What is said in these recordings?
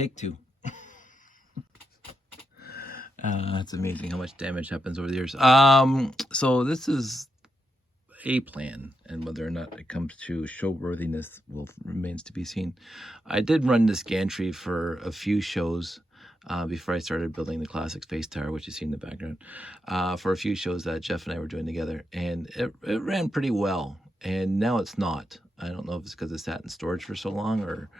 Take two. It's amazing how much damage happens over the years. So this is a plan, and whether or not it comes to show worthiness remains to be seen. I did run this gantry for a few shows before I started building the classic space tower, which you see in the background, for a few shows that Jeff and I were doing together, and it ran pretty well. And now it's not. I don't know if it's because it sat in storage for so long or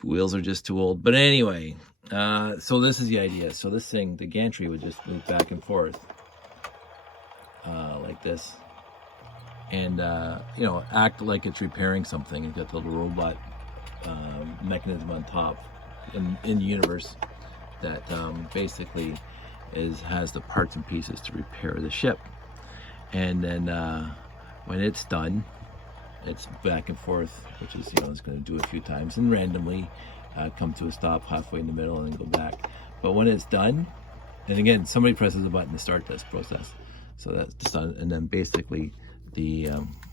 the wheels are just too old. But anyway, so this is the idea. So this thing, the gantry, would just move back and forth like this, and you know, act like it's repairing something. You've got the little robot mechanism on top in the universe that basically has the parts and pieces to repair the ship. And then when it's done, it's back and forth, which is, you know, it's going to do a few times and randomly come to a stop halfway in the middle and then go back. But when it's done, and again, somebody presses a button to start this process, so that's done, and then basically the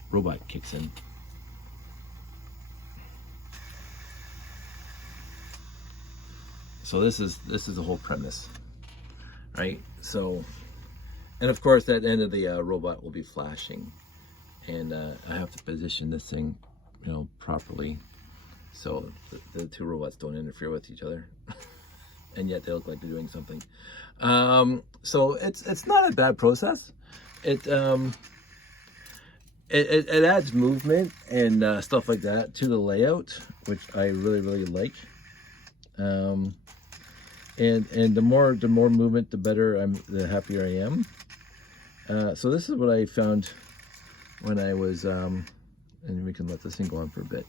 robot kicks in. So this is the whole premise, right? So, and of course, that end of the robot will be flashing, and I have to position this thing, you know, properly, so the two robots don't interfere with each other, and yet they look like they're doing something. So it's not a bad process. It adds movement and stuff like that to the layout, which I really like. And the more movement, the better. The happier I am. So this is what I found when I was, and we can let this thing go on for a bit.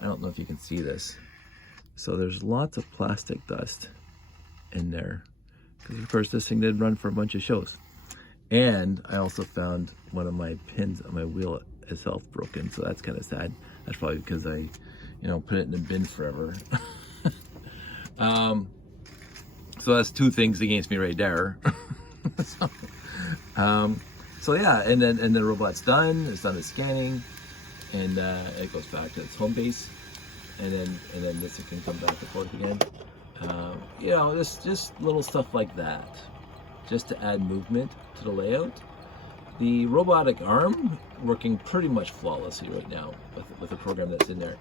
I don't know if you can see this. So there's lots of plastic dust in there, because of course this thing did run for a bunch of shows. And I also found one of my pins on my wheel itself broken, so that's kind of sad. That's probably because I, you know, put it in the bin forever. So that's two things against me right there. So yeah, and then the robot's done. It's done the scanning, and it goes back to its home base, and then this can come back and forth again. You know, just little stuff like that, just to add movement to the layout. The robotic arm working pretty much flawlessly right now with the program that's in there.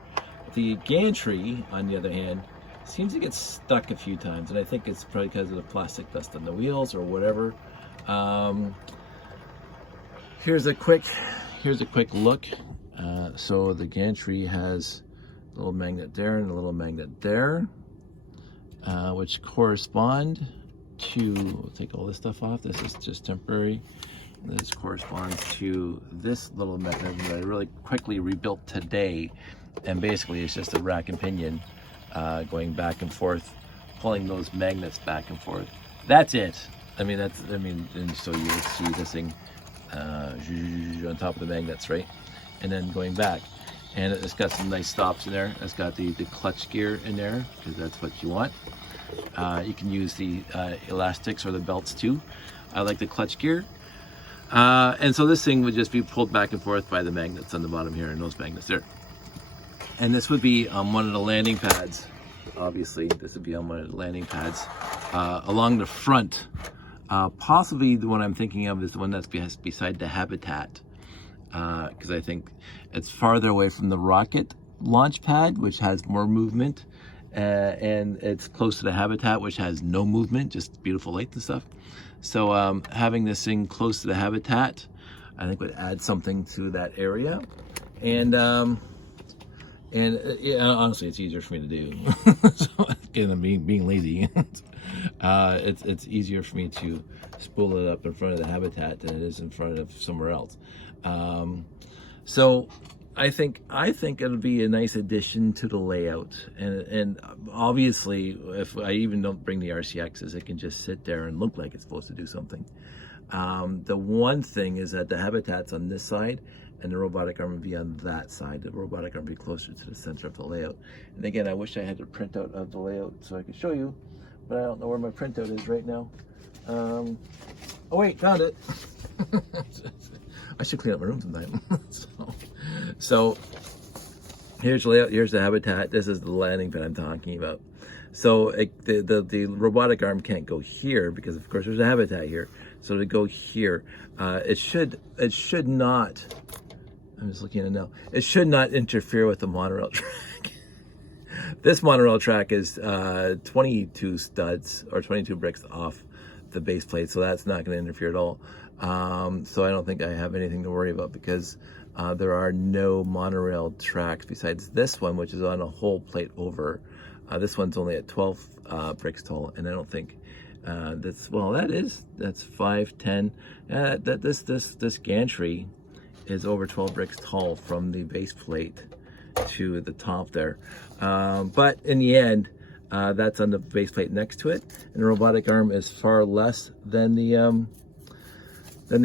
The gantry, on the other hand, seems to get stuck a few times, and I think it's probably because of the plastic dust on the wheels or whatever. Here's a quick look. So the gantry has a little magnet there and a little magnet there, which correspond to, we'll take all this stuff off, this is just temporary. This corresponds to this little mechanism that I really quickly rebuilt today, and basically it's just a rack and pinion going back and forth, pulling those magnets back and forth. That's it. And so you would see this thing on top of the magnets, right? And then going back. And it's got some nice stops in there. It's got the clutch gear in there, because that's what you want. You can use the elastics or the belts too. I like the clutch gear. And so this thing would just be pulled back and forth by the magnets on the bottom here, and those magnets there. And this would be on one of the landing pads. Obviously, this would be on one of the landing pads along the front. Possibly the one I'm thinking of is the one that's beside the habitat, because I think it's farther away from the rocket launch pad, which has more movement, and it's close to the habitat, which has no movement, just beautiful light and stuff. So having this thing close to the habitat, I think would add something to that area. And yeah, honestly, it's easier for me to do. So again, I'm being lazy. It's easier for me to spool it up in front of the habitat than it is in front of somewhere else. So I think it'll be a nice addition to the layout. And obviously, if I even don't bring the RCXs, it can just sit there and look like it's supposed to do something. The one thing is that the habitat's on this side, and the robotic arm would be on that side. The robotic arm would be closer to the center of the layout. And again, I wish I had a printout of the layout so I could show you, but I don't know where my printout is right now. Oh wait, found it. I should clean up my room sometime. So Here's the layout, here's the habitat. This is the landing pad I'm talking about. So the robotic arm can't go here because of course there's a habitat here. So to go here, it should not, I'm just looking at it now, it should not interfere with the monorail track. This monorail track is 22 studs or 22 bricks off the base plate, so that's not going to interfere at all. So I don't think I have anything to worry about because there are no monorail tracks besides this one, which is on a whole plate over. This one's only at 12 bricks tall, and I don't think that's, well, that's 5, 10. This gantry is over 12 bricks tall from the base plate to the top there. But in the end, that's on the base plate next to it, and the robotic arm is far less than the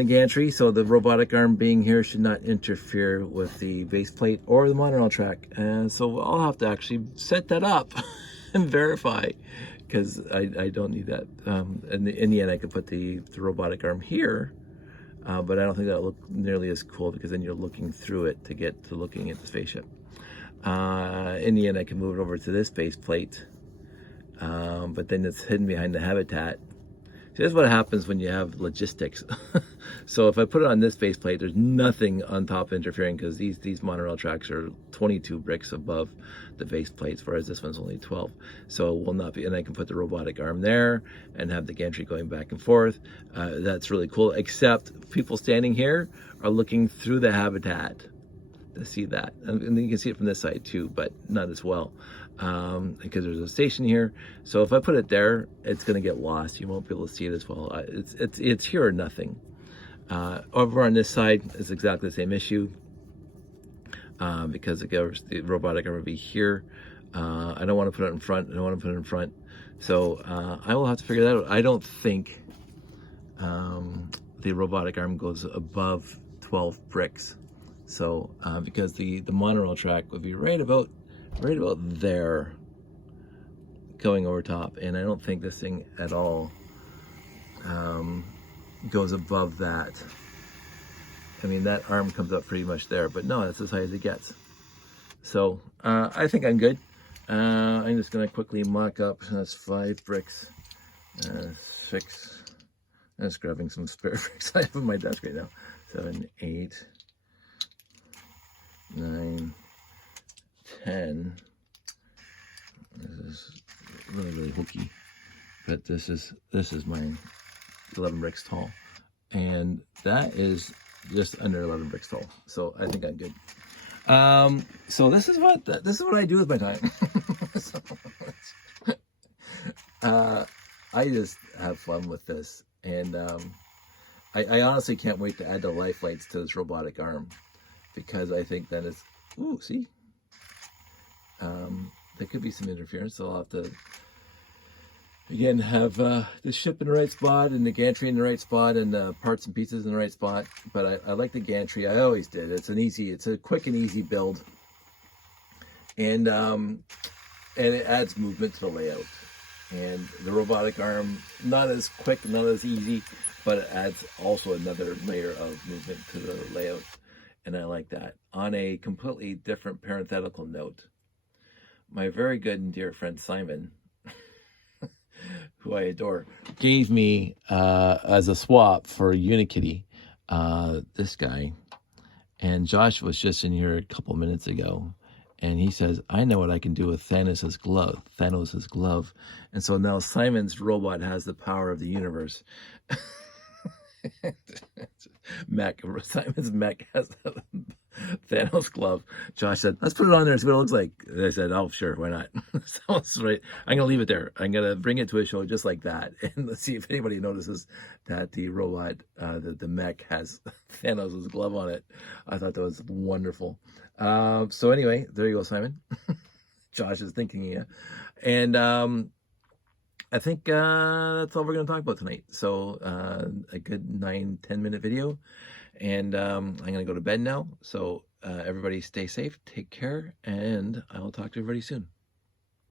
gantry, so the robotic arm being here should not interfere with the base plate or the monorail track. And so I'll have to actually set that up and verify, because I don't need that. In the end, I could put the robotic arm here, but I don't think that'll look nearly as cool because then you're looking through it to get to looking at the spaceship. In the end, I can move it over to this base plate, but then it's hidden behind the habitat. See, this is what happens when you have logistics. So if I put it on this base plate, there's nothing on top interfering because these monorail tracks are 22 bricks above the base plates, whereas this one's only 12. So it will not be, and I can put the robotic arm there and have the gantry going back and forth. That's really cool, except people standing here are looking through the habitat to see that. And then you can see it from this side too, but not as well. Because there's a station here, so if I put it there, it's going to get lost. You won't be able to see it as well. It's here or nothing. Over on this side, it's exactly the same issue because the robotic arm will be here. I don't want to put it in front. I don't want to put it in front. So I will have to figure that out. I don't think the robotic arm goes above 12 bricks. So because the monorail track would be right about there going over top, and I don't think this thing at all goes above that. I mean, that arm comes up pretty much there, but no, that's as high as it gets. So I think I'm good. I'm just gonna quickly mock up. That's 5 bricks, 6. I'm just grabbing some spare bricks I have on my desk right now. 7, 8, 9, 10. This is really hokey, but this is mine. 11 bricks tall, and that is just under 11 bricks tall. So I think I'm good. So this is what I do with my time. I just have fun with this, and I honestly can't wait to add the life lights to this robotic arm, because I think that it's, ooh, see, there could be some interference, so I'll have to again have the ship in the right spot and the gantry in the right spot and the parts and pieces in the right spot. But I like the gantry. I always did. It's a quick and easy build, and it adds movement to the layout. And the robotic arm, not as quick, not as easy, but it adds also another layer of movement to the layout, and I like that. On a completely different parenthetical note, my very good and dear friend Simon, who I adore, gave me as a swap for Unikitty this guy. And Josh was just in here a couple minutes ago, and he says, I know what I can do with Thanos' glove. And so now Simon's robot has the power of the universe. Simon's mech has the Thanos glove. Josh said, let's put it on there and see what it looks like. And I said, oh, sure, why not? Sounds right. I'm going to leave it there. I'm going to bring it to a show just like that. And let's see if anybody notices that the robot, the mech has Thanos' glove on it. I thought that was wonderful. So anyway, there you go, Simon. Josh is thinking of you. And I think that's all we're going to talk about tonight. So a good 9-10 minute video, and I'm going to go to bed now. So everybody stay safe, take care, and I will talk to everybody soon.